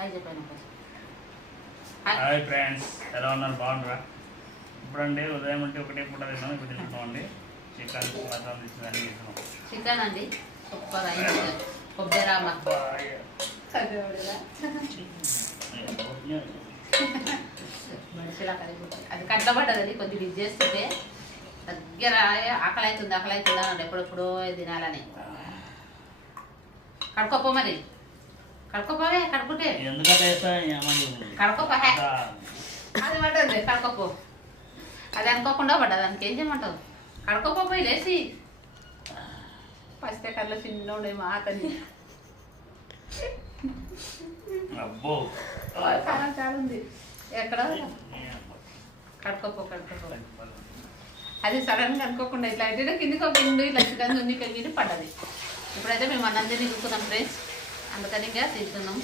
Hi చెప్పాను. Hi friends, ఎలా ఉన్నారు? బాగుంటారా? ఇప్పుడండి ఉదయం అంటే ఒకటే పూట తిన్నాం. ఇప్పుడు తింటున్నామండి చికెన్ మటన్ తీసుకుని తింటున్నాం. చికెన్ అండి సూపర్ అయింది. కొబ్బరి మనిషిలా కలిగిపోతుంది. అది కట్టబడ్డది కొంచెం ఇది చేస్తుంటే దగ్గర ఆకలి అవుతుంది అన్నాడు. ఎప్పుడెప్పుడో తినాలని. కడుకోపో మరి, కడుకోపోవే. కడుకుంటే కడుకోపో. అది పడ్డది కడుకోపో. అది అనుకోకుండా పడ్డది. దానికి ఏం చేయమంటావు? కడుకోపోయి లేచి ఫస్ట్ కళ్ళ చిన్న ఉండే మా అతని చాలా ఉంది. ఎక్కడ కడుకోపో. అది సడన్గా అనుకోకుండా ఇట్లా అయితే కిందికి ఒక కింది ఇట్లా చికెన్ ఉంది కింది పడ్డది. ఇప్పుడైతే మేము అన్నం తిని చూస్తున్నాం ఫ్రెండ్స్, అందుకని ఇంకా తింటున్నాం.